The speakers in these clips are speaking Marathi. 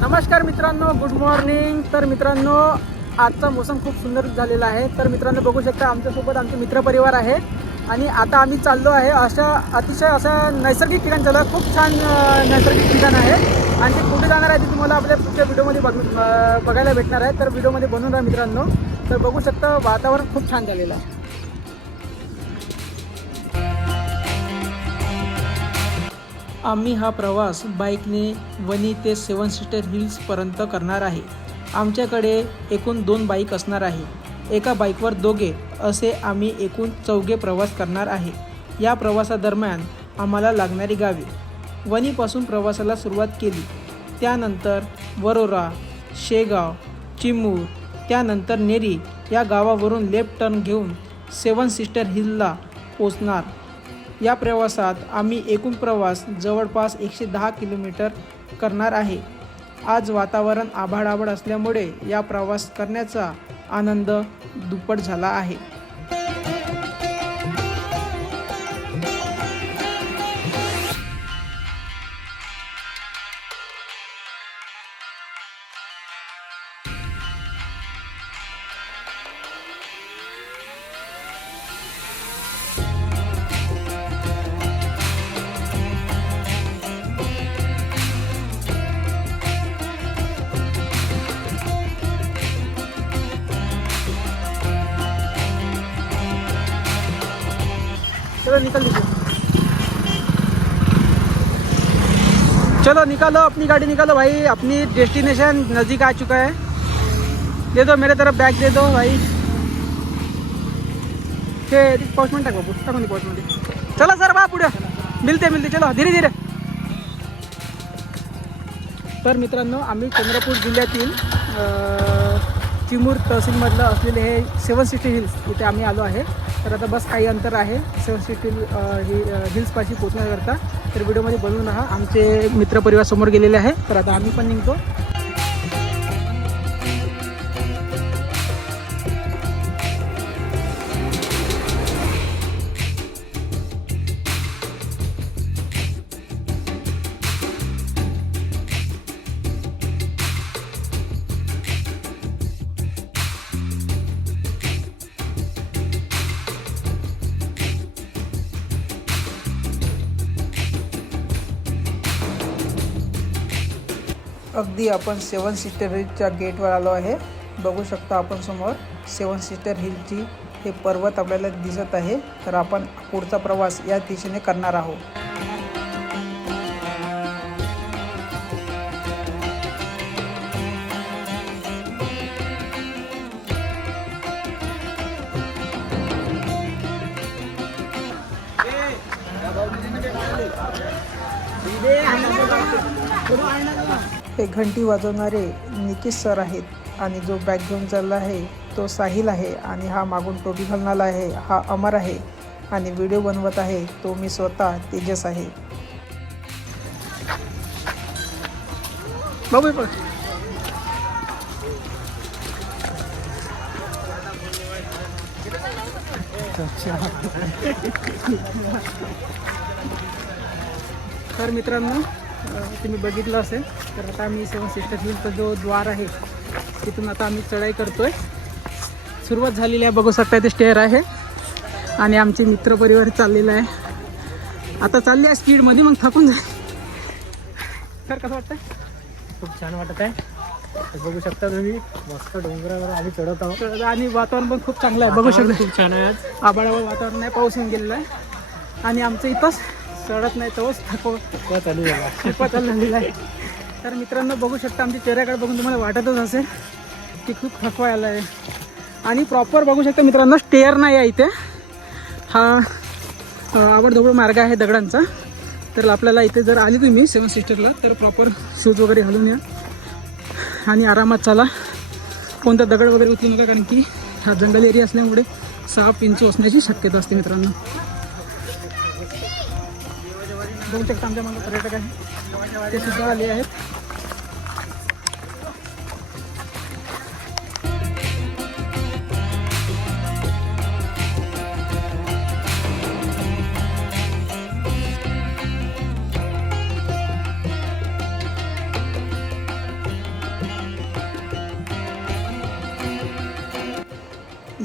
नमस्कार मित्रांनो, गुड मॉर्निंग। तर मित्रांनो, आजचा मोसम खूप सुंदर झालेला आहे। तर मित्रांनो बघू शकता आमच्यासोबत आमचे मित्रपरिवार आहे आणि आता आम्ही चाललो आहे अतिशय असं नैसर्गिक ठिकाण चाललो आहे। खूप छान नैसर्गिक ठिकाण आहे आणि ते कुठे जाणार आहे ते तुम्हाला आपल्या पुढच्या व्हिडिओमध्ये बघायला भेटणार आहे। तर व्हिडिओमध्ये बनून राहा मित्रांनो। तर बघू शकता वातावरण खूप छान झालेलं आहे। आम्ही हा प्रवास बाईकने वणी ते 7 सीटर हिल्सपर्यंत करणार आहे। आमच्याकडे एकूण 2 बाईक असणार आहे। एका बाईकवर दोघे असे आम्ही एकूण 4 प्रवास करणार आहे। या प्रवासादरम्यान आम्हाला लागणारी गावे, वणीपासून प्रवासाला सुरुवात केली, त्यानंतर वरोरा, शेगाव, चिमूर, त्यानंतर नेरी या गावावरून लेफ्ट टर्न घेऊन 7 सीटर हिलला पोचणार। या प्रवासात आम्ही एकूण प्रवास जवळपास 110 किलोमीटर करणार आहे। आज वातावरण आभाळ असल्यामुळे या प्रवास करण्याचा आनंद दुप्पट झाला आहे। चलो निकल लीजिए, चलो निकालो अपनी गाड़ी निकालो भाई। अपनी डेस्टिनेशन नज़दीक आ चुका है। दे दो मेरे तरफ, बैग दे दो भाई। ते पाऊसमेंट टाक बाबू, टाकून दे पाऊसमेंट। चला सर बा पुढे, मिलते चलो धीरे धीरे। तर मित्रांनो, आम्ही चंद्रपूर जिल्ह्यातील चिमूर तहसीलमधलं असलेले हे 7 सीटर हिल्स इथे आम्ही आलो आहे। तर आता बस काही अंतर आहे 7 सीटर हिल्सपाशी पोचण्याकरता। तर व्हिडिओमध्ये बनवून राहा। आमचे मित्रपरिवार समोर गेलेले आहे, तर आता आम्ही पण निघतो। अगदी आपण 7 सीटर हिलच्या गेटवर आलो आहे। बघू शकता आपण समोर 7 सीटर हिलची हे पर्वत आपल्याला दिसत आहे। तर आपण पुढचा प्रवास या दिशेने करणार आहोत। हे घंटी वाजवणारे निकेश सर आहेत आणि जो बॅग घेऊन चालला आहे तो साहिल आहे आणि हा मागून टोपी घालणारा आहे हा अमर आहे आणि व्हिडिओ बनवत आहे तो मी स्वतः तेजस आहे। बाबू पण तर मित्रांनो, तुम्ही बघितलं असेल तर आता आम्ही 7 सीटर हिलचा जो द्वार आहे तिथून आता आम्ही चढाई करतोय। सुरुवात झालेली आहे, बघू शकता ते स्टेअर आहे आणि आमचे मित्रपरिवार चाललेला आहे। आता चालले आहे स्पीडमध्ये, मग थकून जाईल। तर कसं वाटतं? खूप छान वाटत आहे। बघू शकता तुम्ही, मस्त डोंगरावर आम्ही चढत आहोत आणि वातावरण पण खूप चांगलं आहे। बघू शकता खूप छान आहे। आभाळावर वातावरण आहे, पाऊस येऊन गेलेला आहे आणि आमचं इथंच चढत नाही तोच थकवा चालू झालेला आहे। तर मित्रांनो बघू शकता आमच्या चेहऱ्याकडे बघून तुम्हाला वाटतच असेल की खूप थकवा आला आहे। आणि प्रॉपर बघू शकता मित्रांनो, स्टेअर नाही आहे इथे, हा आवडधोबड मार्ग आहे दगडांचा। तर आपल्याला इथे जर आली तुम्ही 7 सीटरला तर प्रॉपर शूज वगैरे घालून या आणि आरामात चाला। कोणता दगड वगैरे उचलू नका, कारण की हा जंगल एरिया असल्यामुळे साप विंचू असण्याची शक्यता असते मित्रांनो। बघू शकता आमच्या मागे पर्यटक आहे, ते सुद्धा आले आहेत।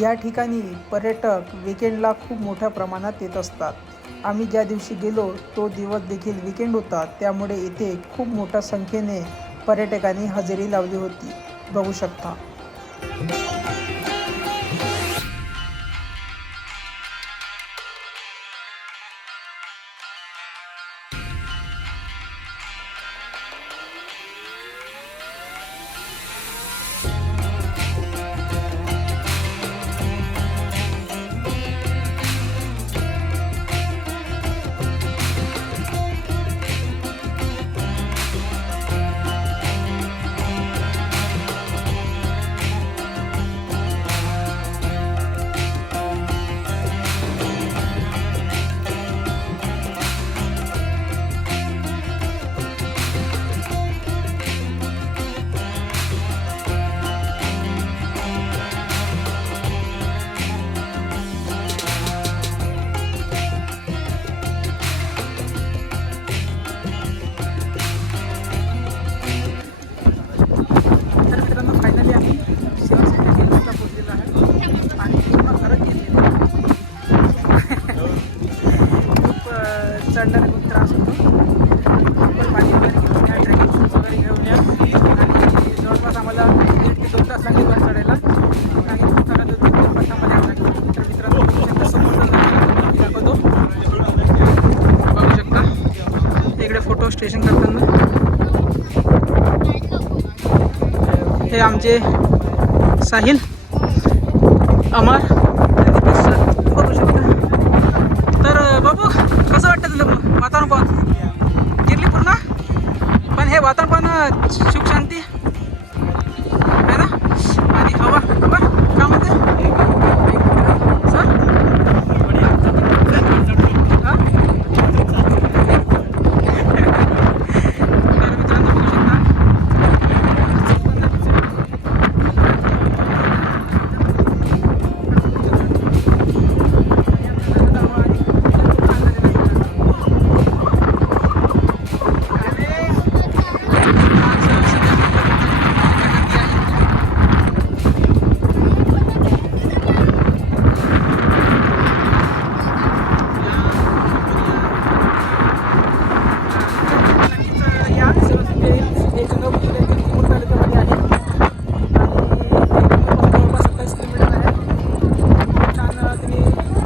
या ठिकाणी पर्यटक विकेंडला खूप मोठ्या प्रमाणात येत असतात. आम्ही ज्या दिवशी गेलो तो दिवस देखील विकेंड होता, त्यामुळे इथे खूप मोठ्या संख्येने पर्यटकांनी हजेरी लावली होती. बघू शकता. फायनली आम्ही सेवन सीटर हिल्सला पोहोचलेलो आहे आणि पूर्ण फरक घेतलेला खूप चढण्याला खूप त्रास होतो. आपण पाणी वगैरे घेऊन या, ट्रेकिंग शूज वगैरे घेऊन या आणि जवळपास आम्हाला 1 ते 2 तास लागले वर चढायला आणि खूप थकत होतो. 2 तासामध्ये यावं लागलं. तर मित्रांनो समोरचा दाखवतो, बघू शकता. इकडे फोटो स्टेशन करताना हे आमचे साहिल, अमर बघू शकता. तर बाबू कसं वाटतं तुला वातावरण पाहून? गिरली पूर्ण, पण हे वातावरण पाहून सुख शांती आहे ना. आणि हवा हवा का म्हणते सर?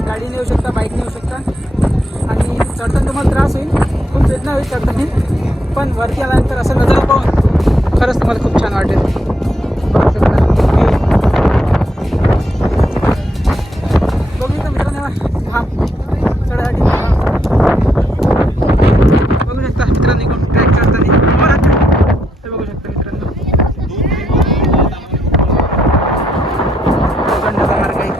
गाडीने येऊ शकता, बाईकने येऊ शकता आणि चढताना तुम्हाला त्रास होईल, खूप वेदना होईल चढताना, पण वरती आल्यानंतर असं नजारा पाहून खरंच तुम्हाला खूप छान वाटेल. बघू शकता. बघू शकता मित्रांनो, हा चढायसाठी बघू शकता मित्रांनो ट्रॅक चढताना ते बघू शकता मित्रांनो. चढण्याचा मार्ग आहे.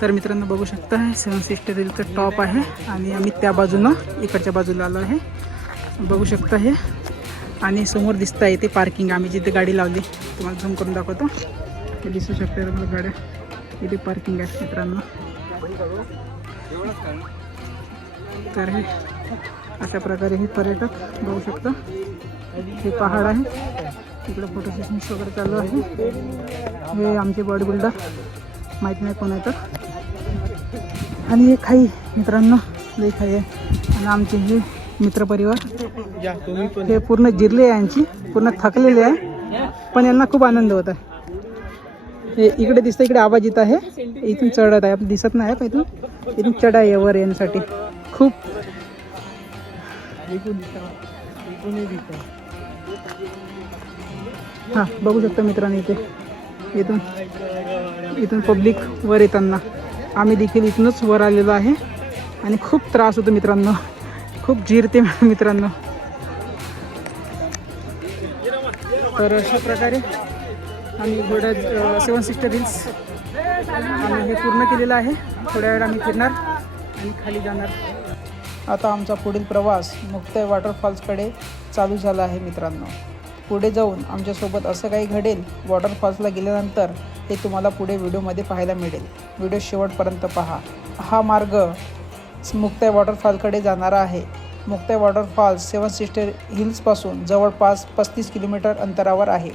तर मित्रांनो बघू शकता सेवन सिस्टर हिलचं टॉप आहे आणि आम्ही त्या बाजूनं इकडच्या बाजूला आलो आहे. बघू शकता हे आणि समोर दिसत आहे ते पार्किंग. आम्ही जिथे गाडी लावली तुम्हाला झूम करून दाखवतो. हे दिसू शकते तुम्हाला गाड्या, इथे पार्किंग आहे मित्रांनो. तर हे अशा प्रकारे हे पर्यटक बघू शकता. हे पहाड आहे, इकडे फोटो सेशन्स वगैरे चालू आहे. हे आमचे बॉडी बिल्डर, माहीत नाही कोण आहे तर आणि हे खाई मित्रांनो, लई खाई आहे. आणि आमचे हे मित्रपरिवार हे पूर्ण जिरले आहे, यांची पूर्ण थकलेले आहे, पण यांना खूप आनंद होत आहे. हे इकडे दिसतं, इकडे आवाज येत आहे, इथून चढत आहे, आपण दिसत नाही पण इथून चढ आहे वर येण्यासाठी. खूप हां बघू शकता मित्रांनो, इथून पब्लिक वर येताना आम्ही देखील इथूनच वर आलेलो आहे. आणि खूप त्रास होतो मित्रांनो, खूप जिरते मित्रांनो. तर अशा प्रकारे आम्ही घोडा 7 सिस्टर हिल्स आम्ही हे पूर्ण केलेलं आहे. थोड्या वेळ आम्ही फिरणार आणि खाली जाणार. आता आमचा पुढील प्रवास मुक्ताई वॉटरफॉल्सकडे चालू झाला आहे मित्रांनो. पुढे जाऊन आमच्यासोबत असं काही घडेल वॉटरफॉल्सला गेल्यानंतर हे तुम्हाला पुढे व्हिडिओमध्ये पाहायला मिळेल. व्हिडिओ शेवटपर्यंत पहा. हा मार्ग मुक्ताई वॉटरफॉलकडे जाणारा आहे. मुक्ताई वॉटरफॉल्स 7 सिस्टर हिल्सपासून जवळपास 35 किलोमीटर अंतरावर आहे.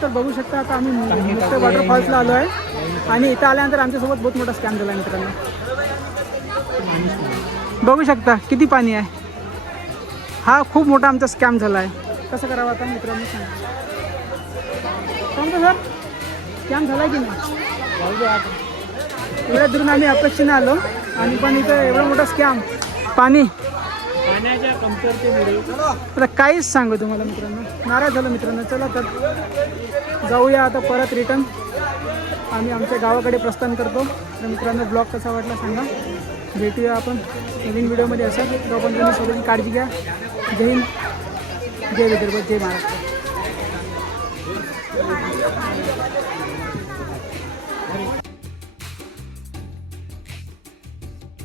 तर बघू शकता, आता आम्ही मुक्ताई वॉटरफॉल्सला आलो आहे. आणि इथं आल्यानंतर आमच्यासोबत बहुत मोठा स्कॅम झाला आहे मित्रांनो. बघू शकता किती पाणी आहे. हा खूप मोठा आमचा स्कॅम झाला आहे. कसं करावं आता मित्रांनो, सांगतो सर, स्कॅम झाला आहे की नाही? एवढ्या दुरून आम्ही अपेक्षेने आलो आणि पण इथं एवढा मोठा स्कॅम. पाण्याच्या कमतरतेमुळे आता काहीच सांगू तुम्हाला मित्रांनो, नाराज झालो मित्रांनो. चला तर जाऊया आता परत रिटर्न. आम्ही आमच्या गावाकडे प्रस्थान करतो. तर मित्रांनो, ब्लॉग कसा वाटला सांगा. भेटूया आपण नवीन व्हिडिओमध्ये. असं तोपर्यंत तुम्ही सगळ्यांनी काळजी घ्या. जय हिंद, जय विदर्भ, जय महाराष्ट्र.